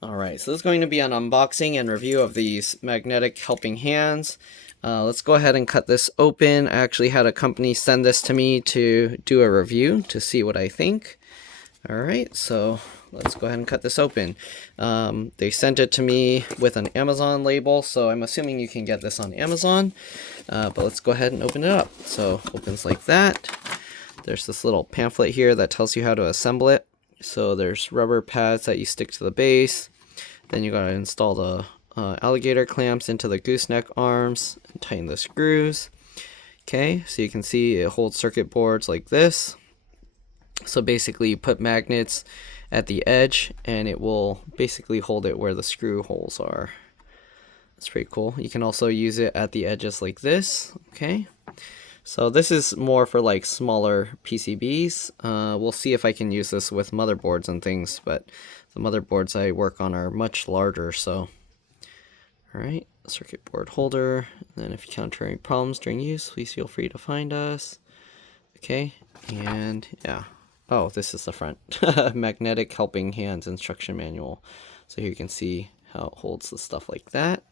Alright, so this is going to be an unboxing and review of these magnetic helping hands. Let's go ahead and cut this open. I actually had a company send this to me to do a review to see what I think. Alright, so let's go ahead and cut this open. They sent it to me with an Amazon label, so I'm assuming you can get this on Amazon. But let's go ahead and open it up. So it opens like that. There's this little pamphlet here that tells you how to assemble it. So there's rubber pads that you stick to the base. Then you gotta install the alligator clamps into the gooseneck arms and tighten the screws. Okay, so you can see it holds circuit boards like this. So basically you put magnets at the edge and it will basically hold it where the screw holes are. That's pretty cool. You can also use it at the edges like this. Okay. So this is more for like smaller PCBs. We'll see if I can use this with motherboards and things, but the motherboards I work on are much larger, so. Alright, circuit board holder. And then if you encounter any problems during use, please feel free to find us. Okay, and yeah. Oh, this is the front. Magnetic helping hands instruction manual. So here you can see how it holds the stuff like that.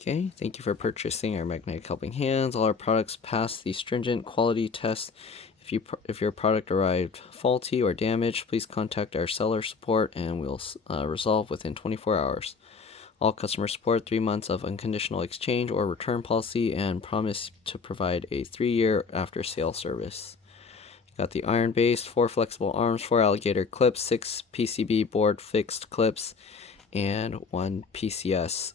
Okay, thank you for purchasing our magnetic helping hands. All our products pass the stringent quality tests. If your product arrived faulty or damaged, please contact our seller support and we'll resolve within 24 hours. All customer support, 3 months of unconditional exchange or return policy, and promise to provide a 3-year after sale service. Got the iron base, 4 flexible arms, 4 alligator clips, 6 PCB board fixed clips, and 1 PCS.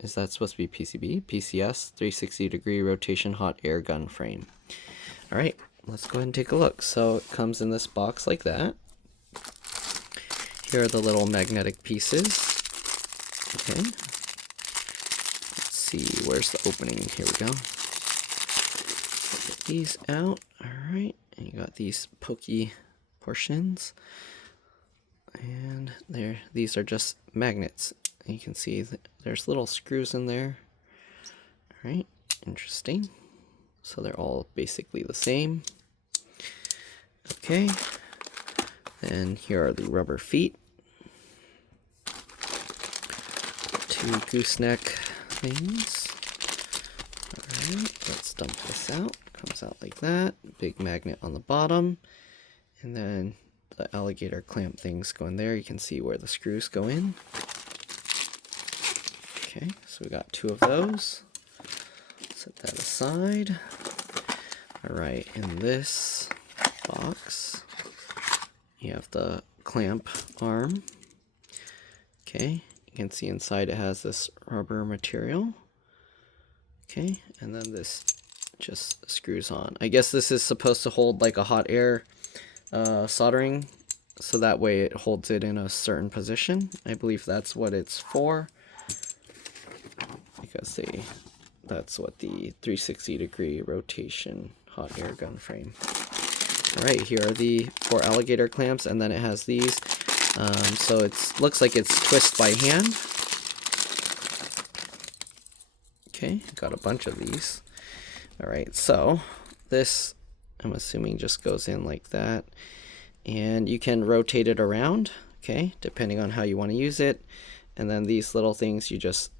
Is that supposed to be PCB? PCS, 360-degree rotation hot air gun frame. Alright, let's go ahead and take a look. So it comes in this box like that. Here are the little magnetic pieces. Okay. Let's see, where's the opening? Here we go. Get these out. Alright, and you got these pokey portions. And these are just magnets. You can see that there's little screws in there. Alright, interesting. So they're all basically the same. Okay. Then here are the rubber feet. 2 gooseneck things. Alright, let's dump this out. Comes out like that. Big magnet on the bottom. And then the alligator clamp things go in there. You can see where the screws go in. Okay, so we got 2 of those. Set that aside. Alright, in this box, you have the clamp arm. Okay, you can see inside it has this rubber material. Okay, and then this just screws on. I guess this is supposed to hold like a hot air soldering, so that way it holds it in a certain position. I believe that's what it's for. Because that's what the 360-degree rotation hot air gun frame. Alright, here are the 4 alligator clamps, and then it has these. So it looks like it's twist by hand. Okay, got a bunch of these. Alright, so this, I'm assuming, just goes in like that. And you can rotate it around, okay, depending on how you want to use it. And then these little things, you just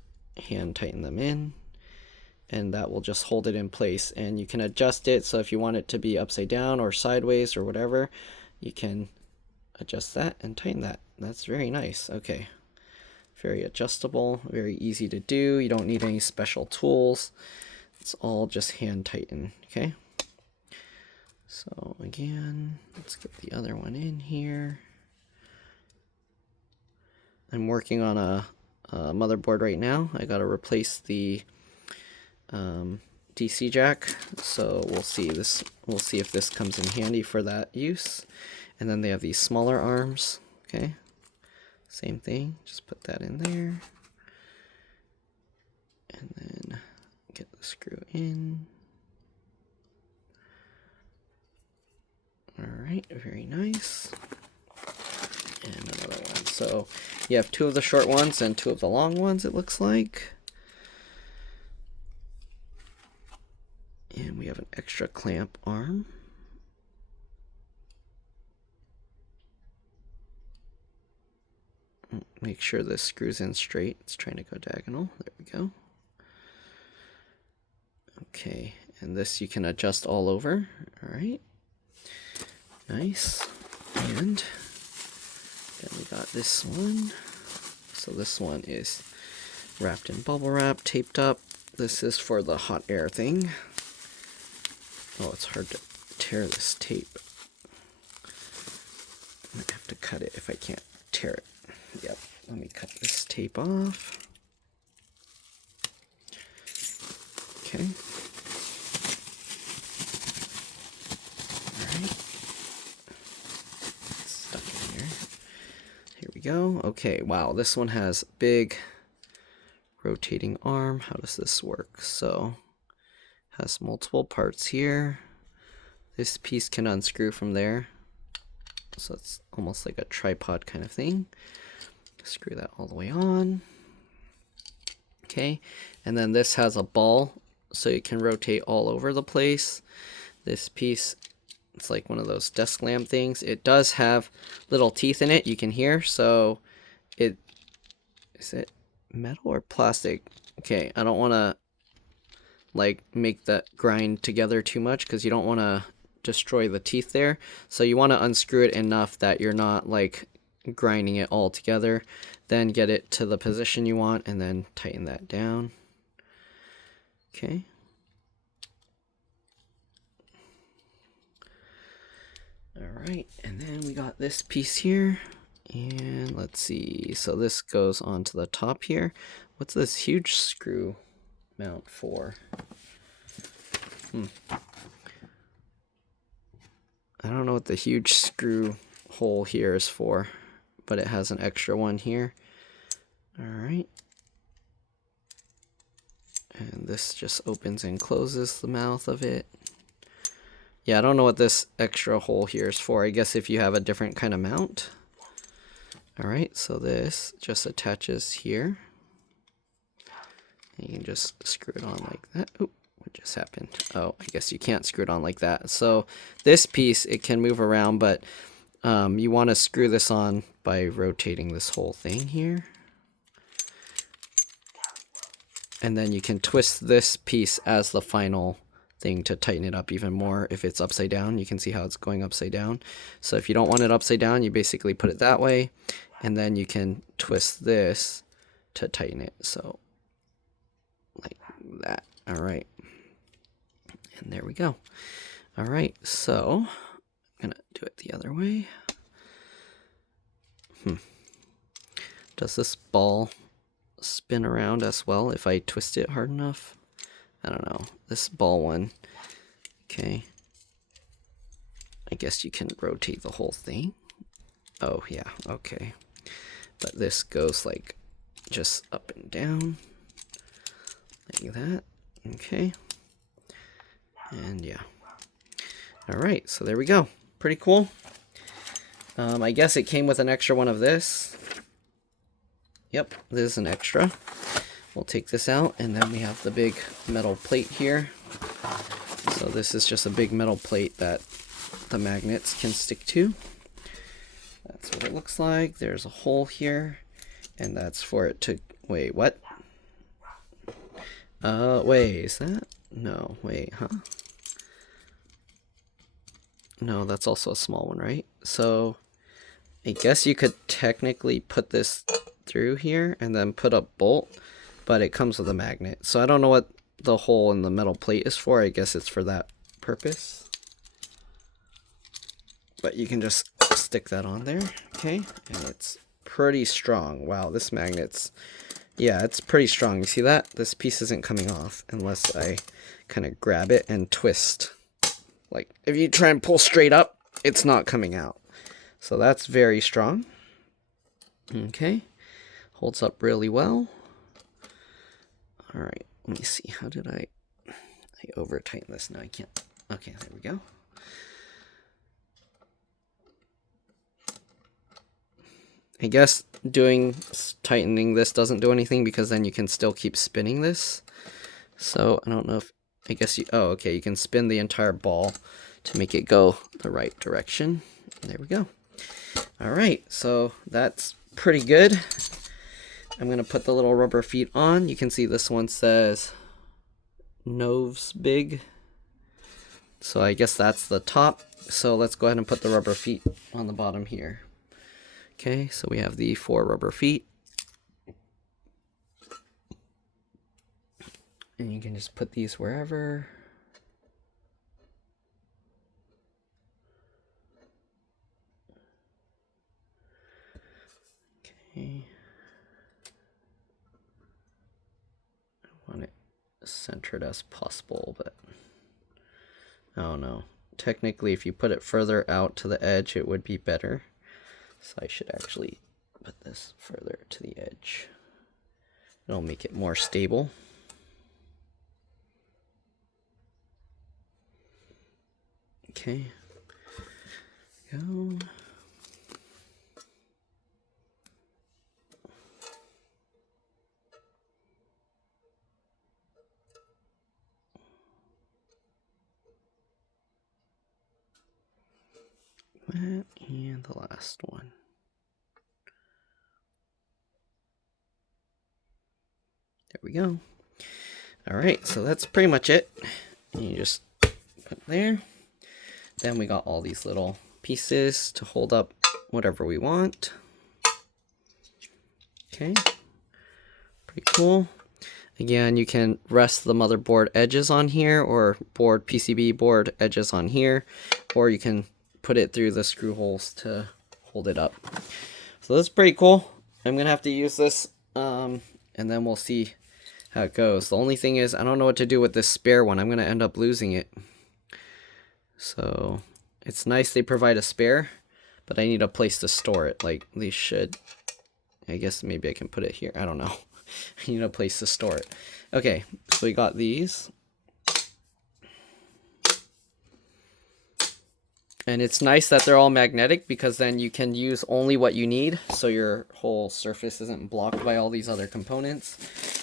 hand tighten them in, and that will just hold it in place. And you can adjust it, so if you want it to be upside down or sideways or whatever, you can adjust that and tighten that. That's very nice. Okay, very adjustable, very easy to do. You don't need any special tools. It's all just hand tighten. Okay, so again, let's get the other one in here. I'm working on a motherboard right now. I gotta replace the DC jack, so we'll see if this comes in handy for that use. And then they have these smaller arms. Okay, same thing, just put that in there and then get the screw in. Alright, very nice. And another one. So you have 2 of the short ones and 2 of the long ones, it looks like. And we have an extra clamp arm. Make sure this screws in straight. It's trying to go diagonal. There we go. Okay, and this you can adjust all over. All right, nice. And then we got this one. So this one is wrapped in bubble wrap, taped up. This is for the hot air thing. Oh, it's hard to tear this tape. I might have to cut it if I can't tear it. Yep, let me cut this tape off. Okay. All right. It's stuck in here. Here we go. Okay, wow, this one has big rotating arm. How does this work? So, has multiple parts here. This piece can unscrew from there. So it's almost like a tripod kind of thing. Screw that all the way on. Okay, and then this has a ball, so you can rotate all over the place. This piece, it's like one of those desk lamp things. It does have little teeth in it, you can hear. So is it metal or plastic? Okay, I don't want to like make that grind together too much because you don't want to destroy the teeth there. So you want to unscrew it enough that you're not like grinding it all together. Then get it to the position you want and then tighten that down. Okay. All right, and then we got this piece here. And let's see, so this goes onto the top here. What's this huge screw mount for? I don't know what the huge screw hole here is for, but it has an extra one here. All right. And this just opens and closes the mouth of it. Yeah, I don't know what this extra hole here is for. I guess if you have a different kind of mount. All right, so this just attaches here. And you can just screw it on like that. Oop, what just happened? Oh, I guess you can't screw it on like that. So this piece, it can move around, but you want to screw this on by rotating this whole thing here. And then you can twist this piece as the final thing to tighten it up even more. If it's upside down, you can see how it's going upside down. So if you don't want it upside down, you basically put it that way, and then you can twist this to tighten it. So like that. All right. And there we go. All right. So I'm gonna do it the other way. Does this ball spin around as well if I twist it hard enough? I don't know. This ball one. Okay. I guess you can rotate the whole thing. Oh, yeah. Okay. But this goes like just up and down. Like that. Okay. And yeah. All right. So there we go. Pretty cool. I guess it came with an extra one of this. Yep. This is an extra. We'll take this out, and then we have the big metal plate here. So this is just a big metal plate that the magnets can stick to. That's what it looks like. There's a hole here, and that's for it to... Wait, what? Wait, is that? No, wait, huh? No, that's also a small one, right? So I guess you could technically put this through here and then put a bolt, but it comes with a magnet. So I don't know what the hole in the metal plate is for. I guess it's for that purpose. But you can just stick that on there, okay? And it's pretty strong. Wow, this magnet's... Yeah, it's pretty strong. You see that? This piece isn't coming off unless I kind of grab it and twist. Like, if you try and pull straight up, it's not coming out. So that's very strong. Okay. Holds up really well. All right, let me see. How did I over tighten this? No, I can't. Okay, there we go. I guess tightening this doesn't do anything because then you can still keep spinning this. So I don't know if, I guess you, oh, okay, you can spin the entire ball to make it go the right direction. There we go. All right, so that's pretty good. I'm going to put the little rubber feet on. You can see this one says NOEVSBIG. So I guess that's the top. So let's go ahead and put the rubber feet on the bottom here. Okay, so we have the 4 rubber feet. And you can just put these wherever. Okay. I want it as centered as possible, but I don't know. Technically, if you put it further out to the edge, it would be better. So I should actually put this further to the edge. It'll make it more stable. Okay. Go. And the last one. There we go. All right, so that's pretty much it. And you just put it there. Then we got all these little pieces to hold up whatever we want. Okay, pretty cool. Again, you can rest the motherboard edges on here, or PCB board edges on here, or you can put it through the screw holes to hold it up. So that's pretty cool. I'm gonna have to use this, and then we'll see how it goes. The only thing is, I don't know what to do with this spare one. I'm gonna end up losing it. So it's nice they provide a spare, but I need a place to store it. Like they should. I guess maybe I can put it here. I don't know. I need a place to store it. Okay, so we got these. And it's nice that they're all magnetic, because then you can use only what you need, so your whole surface isn't blocked by all these other components.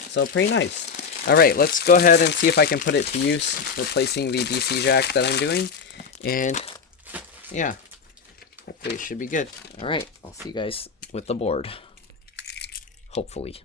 So pretty nice. All right, let's go ahead and see if I can put it to use, replacing the DC jack that I'm doing. And yeah, hopefully it should be good. All right, I'll see you guys with the board. Hopefully.